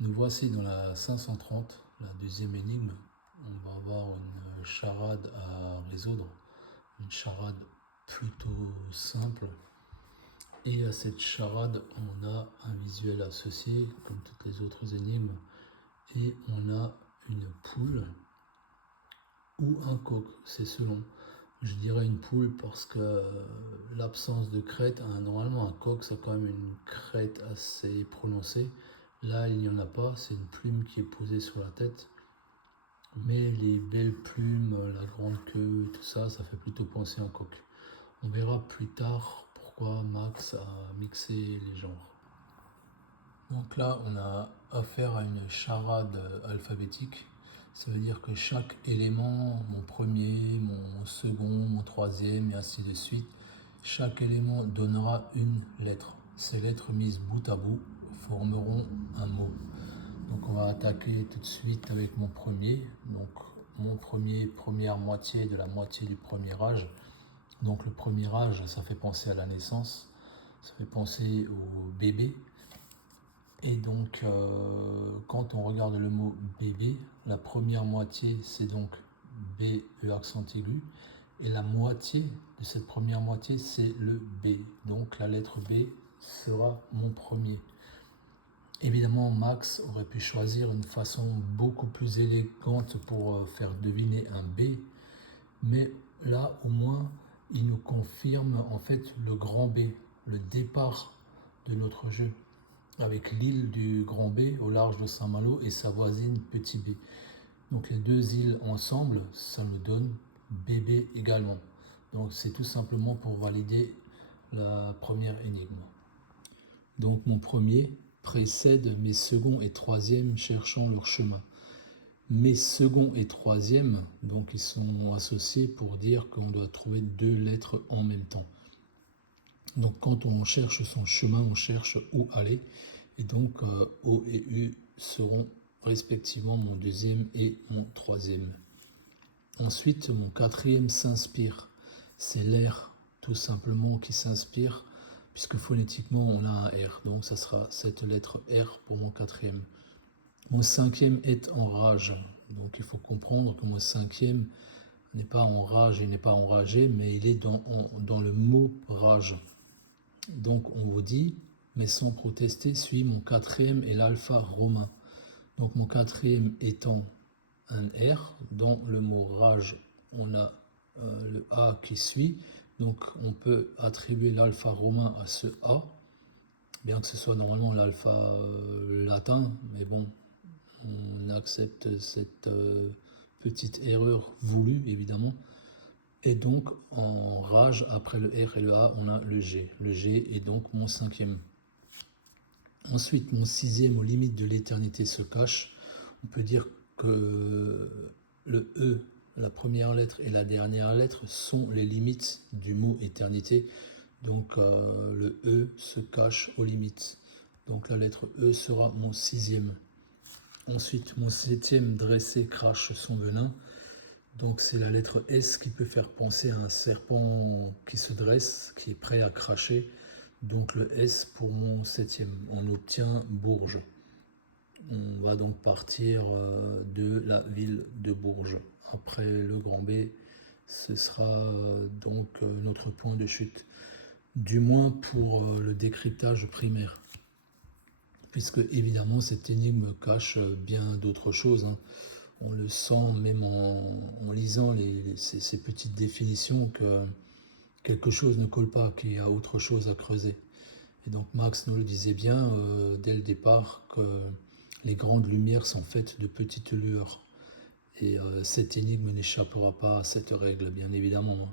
Nous voici dans la 530, la deuxième énigme. On va avoir une charade à résoudre, une charade plutôt simple. Et à cette charade, on a un visuel associé, comme toutes les autres énigmes, et on a une poule ou un coq, c'est selon. Je dirais une poule parce que l'absence de crête, normalement un coq, ça a quand même une crête assez prononcée. Là, il n'y en a pas, c'est une plume qui est posée sur la tête. Mais les belles plumes, la grande queue, tout ça, ça fait plutôt penser à un coq. On verra plus tard pourquoi Max a mixé les genres. Donc là, on a affaire à une charade alphabétique. Ça veut dire que chaque élément, mon premier, mon second, mon troisième, et ainsi de suite, chaque élément donnera une lettre. Ces lettres mises bout à bout formeront un mot. Donc on va attaquer tout de suite avec mon premier. Donc mon première moitié de la moitié du premier âge. Donc le premier âge, ça fait penser à la naissance, ça fait penser au bébé. Et donc, quand on regarde le mot bébé, la première moitié, c'est donc B, E accent aigu. Et la moitié de cette première moitié, c'est le B. Donc, la lettre B sera mon premier. Évidemment, Max aurait pu choisir une façon beaucoup plus élégante pour faire deviner un B. Mais là, au moins, il nous confirme en fait le grand B, le départ de notre jeu, avec l'île du Grand B au large de Saint-Malo et sa voisine Petit B. Donc les deux îles ensemble, ça nous donne BB également. Donc c'est tout simplement pour valider la première énigme. Donc mon premier précède mes seconds et troisièmes cherchant leur chemin. Mes seconds et troisièmes, donc ils sont associés pour dire qu'on doit trouver deux lettres en même temps. Donc quand on cherche son chemin, on cherche où aller. Et donc O et U seront respectivement mon deuxième et mon troisième. Ensuite, mon quatrième s'inspire. C'est l'air tout simplement qui s'inspire, puisque phonétiquement on a un R. Donc ça sera cette lettre R pour mon quatrième. Mon cinquième est en rage. Donc il faut comprendre que mon cinquième n'est pas en rage, il n'est pas enragé, mais il est dans le mot rage. Donc on vous dit, mais sans protester, suis mon quatrième et l'alpha romain. Donc mon quatrième étant un R, dans le mot rage, on a le A qui suit. Donc on peut attribuer l'alpha romain à ce A, bien que ce soit normalement l'alpha latin, mais bon, on accepte cette petite erreur voulue, évidemment. Et donc, en rage, après le R et le A, on a le G. Le G est donc mon cinquième. Ensuite, mon sixième, aux limites de l'éternité, se cache. On peut dire que le E, la première lettre et la dernière lettre sont les limites du mot éternité. Donc, le E se cache aux limites. Donc, la lettre E sera mon sixième. Ensuite, mon septième dressé crache son venin. Donc c'est la lettre S qui peut faire penser à un serpent qui se dresse, qui est prêt à cracher. Donc le S pour mon septième. On obtient Bourges. On va donc partir de la ville de Bourges. Après le grand B, ce sera donc notre point de chute. Du moins pour le décryptage primaire. Puisque évidemment cette énigme cache bien d'autres choses. On le sent même en lisant ces petites définitions que quelque chose ne colle pas, qu'il y a autre chose à creuser. Et donc Max nous le disait bien dès le départ que les grandes lumières sont faites de petites lueurs. Et cette énigme n'échappera pas à cette règle, bien évidemment.